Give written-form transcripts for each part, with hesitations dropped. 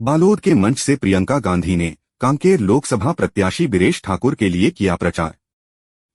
बालोद के मंच से प्रियंका गांधी ने कांकेर लोकसभा प्रत्याशी बीरेश ठाकुर के लिए किया प्रचार।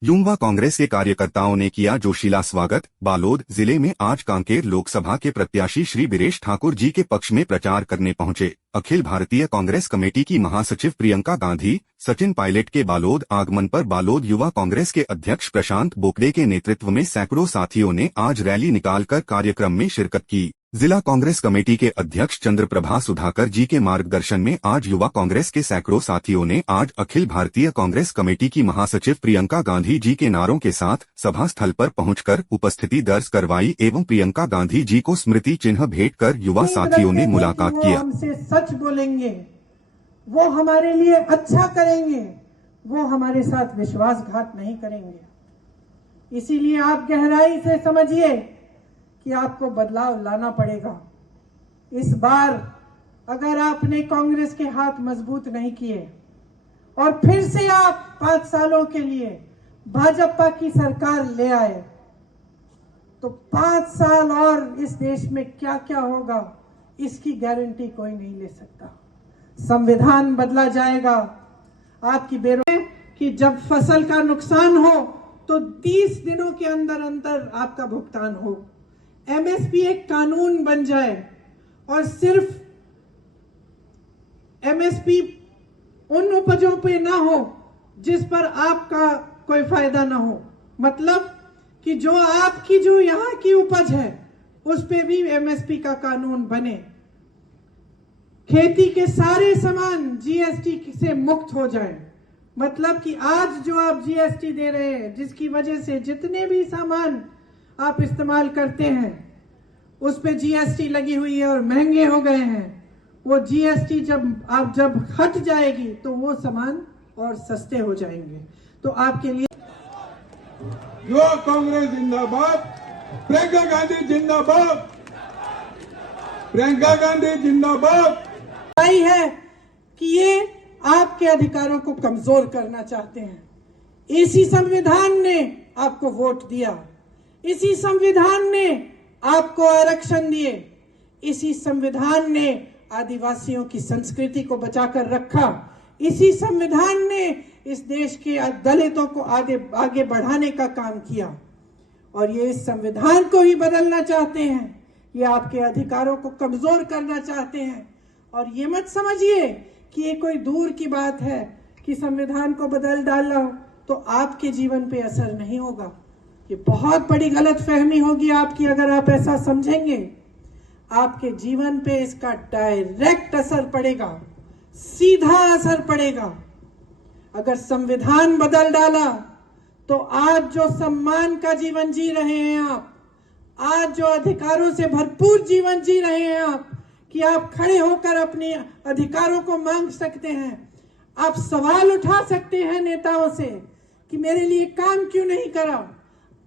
युवा कांग्रेस के कार्यकर्ताओं ने किया जोशीला स्वागत। बालोद जिले में आज कांकेर लोकसभा के प्रत्याशी श्री बीरेश ठाकुर जी के पक्ष में प्रचार करने पहुंचे अखिल भारतीय कांग्रेस कमेटी की महासचिव प्रियंका गांधी सचिन पायलट के बालोद आगमन पर बालोद युवा कांग्रेस के अध्यक्ष प्रशांत बोकड़े के नेतृत्व में सैकड़ों साथियों ने आज रैली निकालकर कार्यक्रम में शिरकत की। जिला कांग्रेस कमेटी के अध्यक्ष चंद्रप्रभा सुधाकर जी के मार्गदर्शन में आज युवा कांग्रेस के सैकड़ों साथियों ने आज अखिल भारतीय कांग्रेस कमेटी की महासचिव प्रियंका गांधी जी के नारों के साथ सभा स्थल पर पहुंचकर उपस्थिति दर्ज करवाई एवं प्रियंका गांधी जी को स्मृति चिन्ह भेंट कर युवा साथियों ने मुलाकात किया। हमसे सच बोलेंगे, वो हमारे लिए अच्छा करेंगे, वो हमारे साथ विश्वासघात नहीं करेंगे। इसीलिए आप गहराई से समझिए कि आपको बदलाव लाना पड़ेगा। इस बार अगर आपने कांग्रेस के हाथ मजबूत नहीं किए और फिर से आप 5 सालों के लिए भाजपा की सरकार ले आए तो 5 साल और इस देश में क्या क्या होगा इसकी गारंटी कोई नहीं ले सकता। संविधान बदला जाएगा। आपकी बेरोजगारी कि जब फसल का नुकसान हो तो 30 दिनों के अंदर अंदर आपका भुगतान हो। एमएसपी एक कानून बन जाए और सिर्फ एमएसपी उन उपजों पे ना हो जिस पर आपका कोई फायदा ना हो, मतलब कि जो आपकी जो यहाँ की उपज है उस पे भी एमएसपी का कानून बने। खेती के सारे सामान जीएसटी से मुक्त हो जाए, मतलब कि आज जो आप जीएसटी दे रहे हैं जिसकी वजह से जितने भी सामान आप इस्तेमाल करते हैं उस पे जीएसटी लगी हुई है और महंगे हो गए हैं, वो जीएसटी जब हट जाएगी तो वो सामान और सस्ते हो जाएंगे। तो आपके लिए युवा कांग्रेस जिंदाबाद, प्रियंका गांधी जिंदाबाद, प्रियंका गांधी जिंदाबाद। आई है कि ये आपके अधिकारों को कमजोर करना चाहते हैं। इसी संविधान ने आपको वोट दिया, इसी संविधान ने आपको आरक्षण दिए, इसी संविधान ने आदिवासियों की संस्कृति को बचाकर रखा, इसी संविधान ने इस देश के दलितों को आगे बढ़ाने का काम किया और ये इस संविधान को ही बदलना चाहते हैं। ये आपके अधिकारों को कमजोर करना चाहते हैं और ये मत समझिए कि ये कोई दूर की बात है कि संविधान को बदल डाला तो आपके जीवन पे असर नहीं होगा। ये बहुत बड़ी गलतफहमी होगी आपकी अगर आप ऐसा समझेंगे। आपके जीवन पे इसका डायरेक्ट असर पड़ेगा, सीधा असर पड़ेगा। अगर संविधान बदल डाला तो आज जो सम्मान का जीवन जी रहे हैं आप, आज जो अधिकारों से भरपूर जीवन जी रहे हैं आप, कि आप खड़े होकर अपने अधिकारों को मांग सकते हैं, आप सवाल उठा सकते हैं नेताओं से कि मेरे लिए काम क्यों नहीं करा,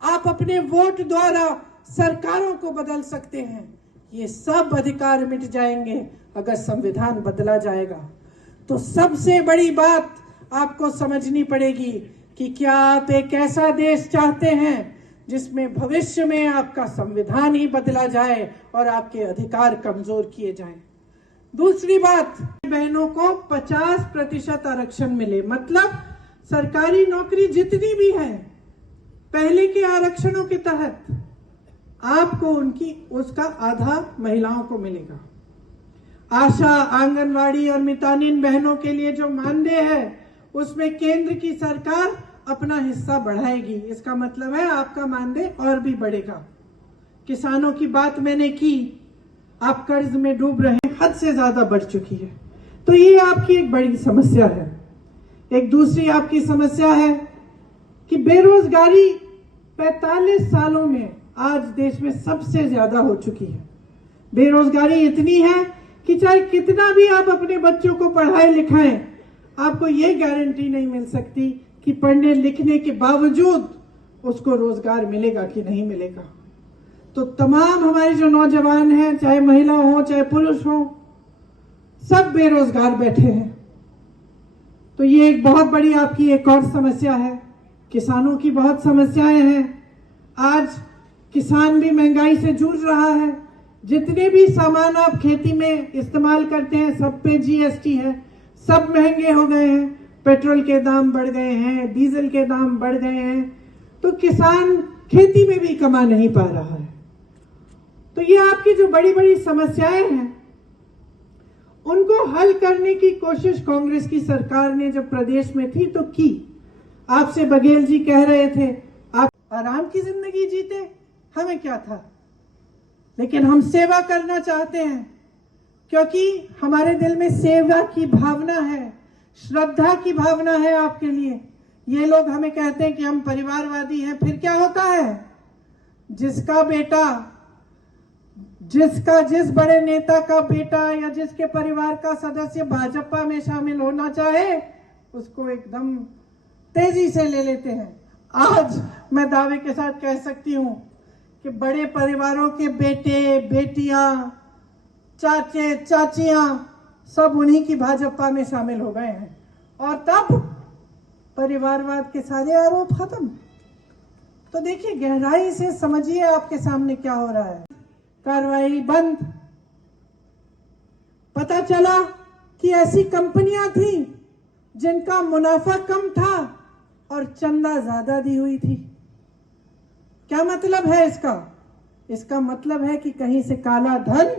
आप अपने वोट द्वारा सरकारों को बदल सकते हैं। ये सब अधिकार मिट जाएंगे अगर संविधान बदला जाएगा। तो सबसे बड़ी बात आपको समझनी पड़ेगी कि क्या आप एक ऐसा देश चाहते हैं जिसमें भविष्य में आपका संविधान ही बदला जाए और आपके अधिकार कमजोर किए जाएं। दूसरी बात, बहनों को 50% आरक्षण मिले, मतलब सरकारी नौकरी जितनी भी है पहले के आरक्षणों के तहत आपको उसका आधा महिलाओं को मिलेगा। आशा, आंगनवाड़ी और मितानिन बहनों के लिए जो मानदेय है उसमें केंद्र की सरकार अपना हिस्सा बढ़ाएगी। इसका मतलब है आपका मानदेय और भी बढ़ेगा। किसानों की बात मैंने की, आप कर्ज में डूब रहे हैं, हद से ज्यादा बढ़ चुकी है, तो ये आपकी एक बड़ी समस्या है। एक दूसरी आपकी समस्या है कि बेरोजगारी 45 सालों में आज देश में सबसे ज्यादा हो चुकी है। बेरोजगारी इतनी है कि चाहे कितना भी आप अपने बच्चों को पढ़ाए लिखाएं, आपको ये गारंटी नहीं मिल सकती कि पढ़ने लिखने के बावजूद उसको रोजगार मिलेगा कि नहीं मिलेगा। तो तमाम हमारे जो नौजवान हैं, चाहे महिला हो चाहे पुरुष हो, सब बेरोजगार बैठे हैं। तो ये एक बहुत बड़ी आपकी एक और समस्या है। किसानों की बहुत समस्याएं हैं। आज किसान भी महंगाई से जूझ रहा है, जितने भी सामान आप खेती में इस्तेमाल करते हैं सब पे जीएसटी है, सब महंगे हो गए हैं, पेट्रोल के दाम बढ़ गए हैं, डीजल के दाम बढ़ गए हैं, तो किसान खेती में भी कमा नहीं पा रहा है। तो ये आपकी जो बड़ी बड़ी समस्याएं हैं उनको हल करने की कोशिश कांग्रेस की सरकार ने जब प्रदेश में थी तो की। आपसे बघेल जी कह रहे थे आप आराम की जिंदगी जीते, हमें क्या था, लेकिन हम सेवा करना चाहते हैं क्योंकि हमारे दिल में सेवा की भावना है, श्रद्धा की भावना है आपके लिए। ये लोग हमें कहते हैं कि हम परिवारवादी हैं, फिर क्या होता है? जिसका बेटा, जिस बड़े नेता का बेटा या जिसके परिवार का सदस्य भाजपा में शामिल होना चाहे उसको एकदम तेजी से ले लेते हैं। आज मैं दावे के साथ कह सकती हूं कि बड़े परिवारों के बेटे, बेटियां, चाचे, चाचियां सब उन्हीं की भाजपा में शामिल हो गए हैं और तब परिवारवाद के सारे आरोप खत्म। तो देखिए, गहराई से समझिए आपके सामने क्या हो रहा है। कार्रवाई बंद। पता चला कि ऐसी कंपनियां थी जिनका मुनाफा कम था और चंदा ज्यादा दी हुई थी। क्या मतलब है इसका? इसका मतलब है कि कहीं से काला धन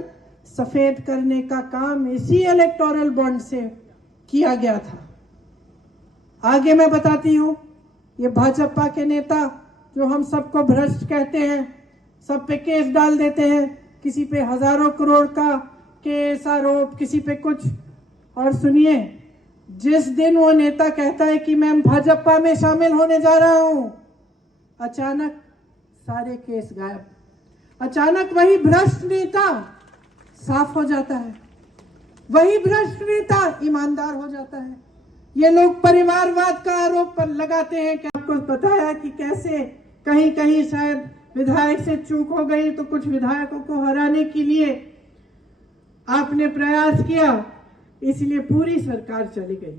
सफेद करने का काम इसी इलेक्टोरल बॉन्ड से किया गया था। आगे मैं बताती हूं, ये भाजपा के नेता जो हम सबको भ्रष्ट कहते हैं, सब पे केस डाल देते हैं, किसी पे हजारों करोड़ का केस आरोप, किसी पे कुछ। और सुनिए, जिस दिन वो नेता कहता है कि मैं भाजपा में शामिल होने जा रहा हूं, अचानक सारे केस गायब। अचानक वही भ्रष्ट नेता साफ हो जाता है, वही भ्रष्ट नेता ईमानदार हो जाता है। ये लोग परिवारवाद का आरोप पर लगाते हैं कि आपको पता है कि कैसे कहीं कहीं शायद विधायक से चूक हो गई तो कुछ विधायकों को हराने के लिए आपने प्रयास किया, इसलिए पूरी सरकार चली गई।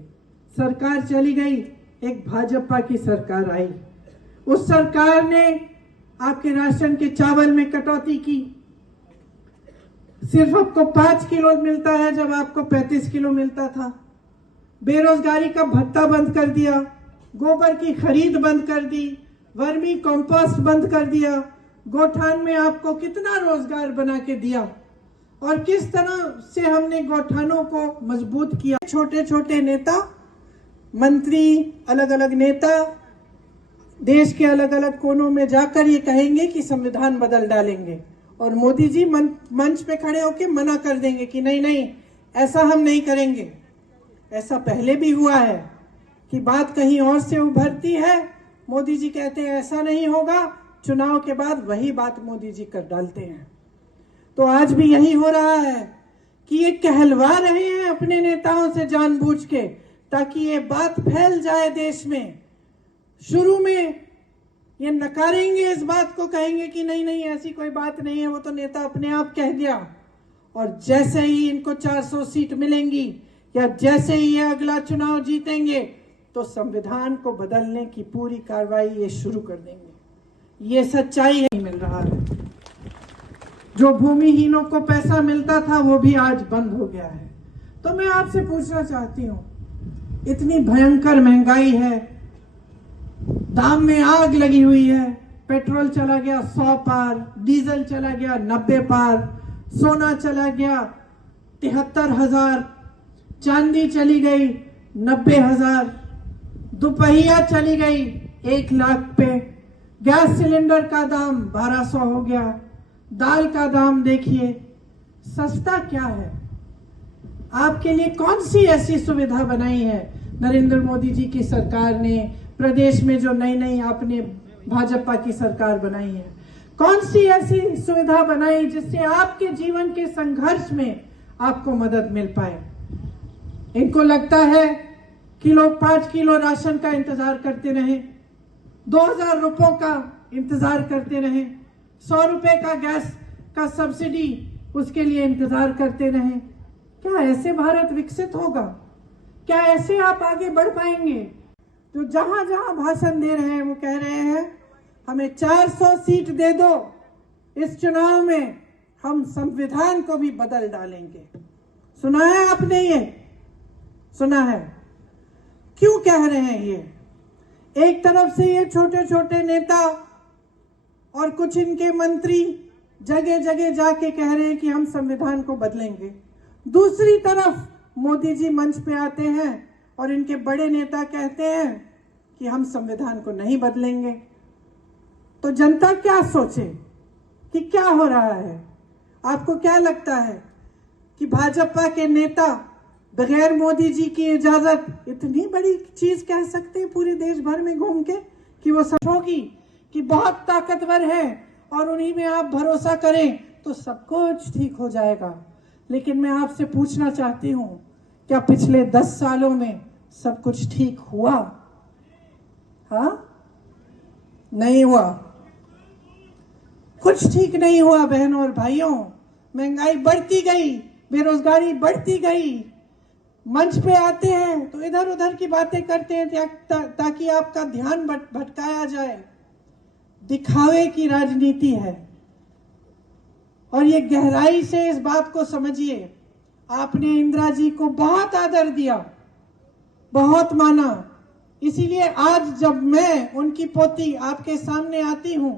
सरकार चली गई, एक भाजपा की सरकार आई। उस सरकार ने आपके राशन के चावल में कटौती की, सिर्फ आपको 5 किलो मिलता है जब आपको 35 किलो मिलता था। बेरोजगारी का भत्ता बंद कर दिया, गोबर की खरीद बंद कर दी, वर्मी कंपोस्ट बंद कर दिया। गौठान में आपको कितना रोजगार बना के दिया और किस तरह से हमने गौठानों को मजबूत किया। छोटे छोटे नेता, मंत्री, अलग अलग नेता देश के अलग अलग कोनों में जाकर ये कहेंगे कि संविधान बदल डालेंगे और मोदी जी मंच पे खड़े होकर मना कर देंगे कि नहीं नहीं, ऐसा हम नहीं करेंगे। ऐसा पहले भी हुआ है कि बात कहीं और से उभरती है, मोदी जी कहते हैं ऐसा नहीं होगा, चुनाव के बाद वही बात मोदी जी कर डालते हैं। तो आज भी यही हो रहा है कि ये कहलवा रहे हैं अपने नेताओं से जानबूझ के, ताकि ये बात फैल जाए देश में। शुरू में ये नकारेंगे इस बात को, कहेंगे कि नहीं नहीं ऐसी कोई बात नहीं है, वो तो नेता अपने आप कह दिया। और जैसे ही इनको 400 सीट मिलेंगी या जैसे ही ये अगला चुनाव जीतेंगे तो संविधान को बदलने की पूरी कार्रवाई ये शुरू कर देंगे। ये सच्चाई है। मिल रहा है, जो भूमिहीनों को पैसा मिलता था वो भी आज बंद हो गया है। तो मैं आपसे पूछना चाहती हूँ, इतनी भयंकर महंगाई है, दाम में आग लगी हुई है, पेट्रोल चला गया 100 पार, डीजल चला गया 90 पार, सोना चला गया 73,000, चांदी चली गई 90,000, दुपहिया चली गई 1 लाख पे, गैस सिलेंडर का दाम 1200 हो गया, दाल का दाम देखिए। सस्ता क्या है? आपके लिए कौन सी ऐसी सुविधा बनाई है नरेंद्र मोदी जी की सरकार ने प्रदेश में, जो नई नई आपने भाजपा की सरकार बनाई है? कौन सी ऐसी सुविधा बनाई जिससे आपके जीवन के संघर्ष में आपको मदद मिल पाए? इनको लगता है कि लोग 5 किलो राशन का इंतजार करते रहे, 2000 रुपयों का इंतजार करते रहे, 100 रुपए का गैस का सब्सिडी उसके लिए इंतजार करते रहे। क्या ऐसे भारत विकसित होगा? क्या ऐसे आप आगे बढ़ पाएंगे? जो जहां जहां भाषण दे रहे हैं वो कह रहे हैं हमें 400 सीट दे दो इस चुनाव में, हम संविधान को भी बदल डालेंगे। सुना है आपने? ये सुना है? क्यों कह रहे हैं ये? एक तरफ से ये छोटे छोटे नेता और कुछ इनके मंत्री जगह जगह जाके कह रहे हैं कि हम संविधान को बदलेंगे, दूसरी तरफ मोदी जी मंच पे आते हैं और इनके बड़े नेता कहते हैं कि हम संविधान को नहीं बदलेंगे। तो जनता क्या सोचे कि क्या हो रहा है? आपको क्या लगता है कि भाजपा के नेता बगैर मोदी जी की इजाजत इतनी बड़ी चीज कह सकते हैं पूरे देश भर में घूम के कि वो सच होगी कि बहुत ताकतवर है और उन्हीं में आप भरोसा करें तो सब कुछ ठीक हो जाएगा? लेकिन मैं आपसे पूछना चाहती हूं, क्या पिछले 10 सालों में सब कुछ ठीक हुआ? हाँ, नहीं हुआ। कुछ ठीक नहीं हुआ बहनों और भाइयों। महंगाई बढ़ती गई, बेरोजगारी बढ़ती गई। मंच पे आते हैं तो इधर उधर की बातें करते हैं ताकि आपका ध्यान भटकाया जाए। दिखावे की राजनीति है। और ये गहराई से इस बात को समझिए, आपने इंदिरा जी को बहुत आदर दिया, बहुत माना, इसीलिए आज जब मैं उनकी पोती आपके सामने आती हूं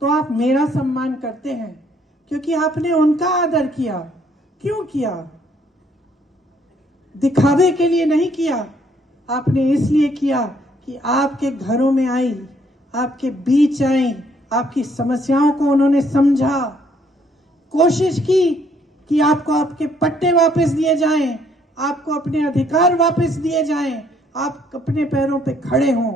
तो आप मेरा सम्मान करते हैं, क्योंकि आपने उनका आदर किया। क्यों किया? दिखावे के लिए नहीं किया, आपने इसलिए किया कि आपके घरों में आई, आपके बीच आई, आपकी समस्याओं को उन्होंने समझा, कोशिश की कि आपको आपके पट्टे वापस दिए जाएं, आपको अपने अधिकार वापस दिए जाएं, आप अपने पैरों पे खड़े हों।